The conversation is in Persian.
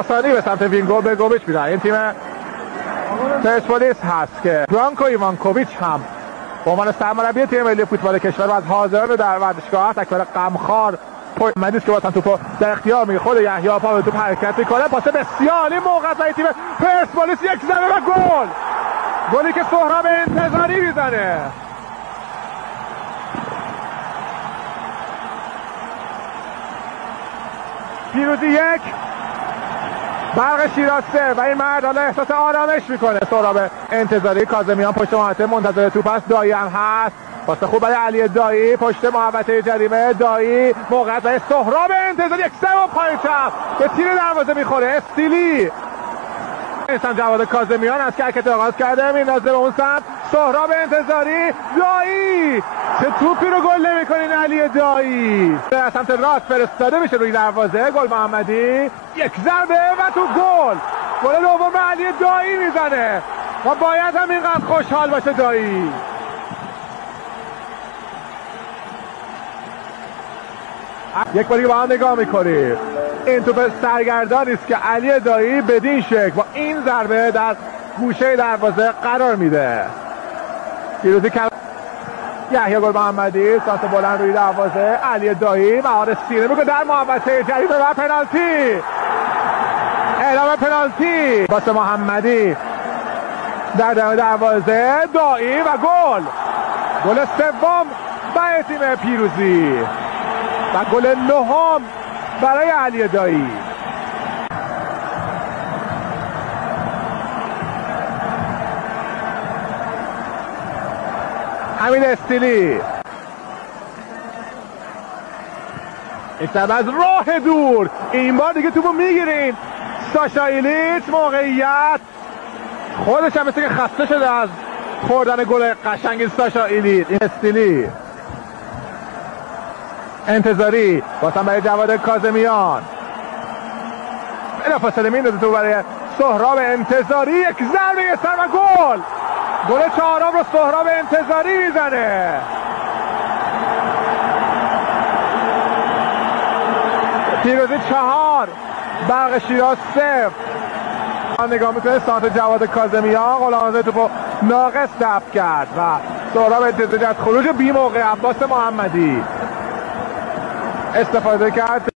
آسانی به سمت وینگو بگوویچ میدن. این تیم پرسپولیس هست که برانکو ایوانکوویچ هم به عنوان سرمربی تیم ملی فوتبال کشور و از حاضران در ورزشگاه هست. اکبر غمخوار محمدی است که واسه توپو در اختیار میگه. خود یحیی پا به توپ حرکت میکنه. پاس بسیاری موقع برای تیم پرسپولیس، یک ضربه و گل. گلی که سهراب انتظاری میزنه. پیروزی یک، برق شیراز 3 و این مرد حالا احساس آرامش میکنه. سهراب انتظاری، کاظمیان پشت محوطه منتظر توپ است. دایی هم هست. پاس خوب برای علی دایی پشت محوطه جریمه. دایی موقعیت برای سهراب انتظاری، یک سر و پای چپ به تیر دروازه میخوره. استیلی انسان جواد کاظمیان است که حرکت آغاز کرده، میندازه به اون سمت. سهراب انتظاری، دایی چه توپی رو گل نمی‌کنین علی دایی. از سمت راست فرستاده میشه روی دروازه. گل محمدی، یک ضربه و تو گل. گل دوم علی دایی میزنه و باید هم اینقدر خوشحال باشه دایی. یک باری با هم نگاه میکنیم. این توپ سرگردانی است که علی دایی بدین شکل با این ضربه در گوشه دروازه قرار میده. پیروزی یحیی گل محمدی، سانت بلند روی دروازه. علی دایی مهار سینه میکنه در محوطه جریمه و پنالتی. اعلام پنالتی واسه محمدی در دروازه. دایی و گل. گل سوم برای تیم پیروزی و گل نهم برای علی دایی. همین استیلی یک از راه دور، این بار دیگه توپو میگیرین. ساشا ایلیچ موقعیت خودش هم مثل که خسته شده از خوردن گل قشنگ ساشا ایلیچ. این استیلی انتظاری واسه برای جواد کاظمیان، بلافاصله میندازه تو برای سهراب انتظاری، یک ضربه سر و گل. گل چهارم رو سهراب انتظاری میزنه. پیروزی 4، برق شیراز 0. نگاه میکنه سانت جواد کاظمیان، غلامرضا توپو ناقص دفع کرد و سهراب انتظاری از خروج بی موقع عباس محمدی استفاده کرد.